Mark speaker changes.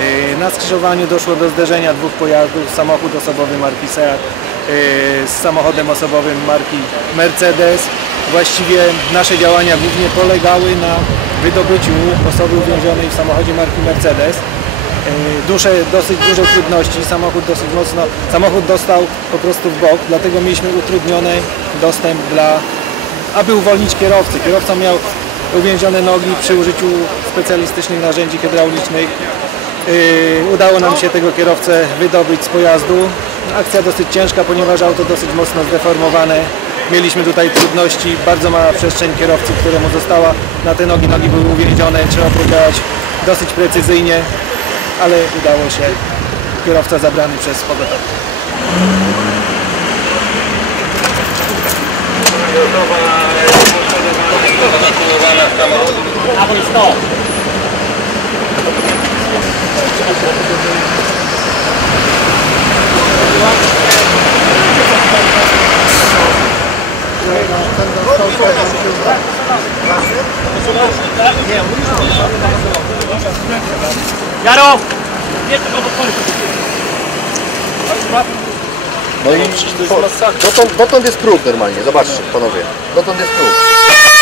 Speaker 1: Yy, Na skrzyżowaniu doszło do zderzenia dwóch pojazdów, samochód osobowy marki Seat yy, z samochodem osobowym marki Mercedes. Właściwie nasze działania głównie polegały na wydobyciu osoby uwięzionej w samochodzie marki Mercedes. Yy, Duże, dosyć duże trudności, samochód dosyć mocno, samochód dostał po prostu w bok, dlatego mieliśmy utrudniony dostęp dla, aby uwolnić kierowcę. Kierowca miał uwięzione nogi przy użyciu specjalistycznych narzędzi hydraulicznych. Yy, udało nam się tego kierowcę wydobyć z pojazdu. Akcja dosyć ciężka, ponieważ auto dosyć mocno zdeformowane. Mieliśmy tutaj trudności, bardzo mała przestrzeń kierowcy, któremu została na te nogi. Nogi były uwięzione, trzeba działać dosyć precyzyjnie, ale udało się. Kierowca zabrany przez pogotowie.
Speaker 2: Jaro!
Speaker 3: No i po, dotąd, dotąd jest próg normalnie, zobaczcie panowie. Dotąd jest próg.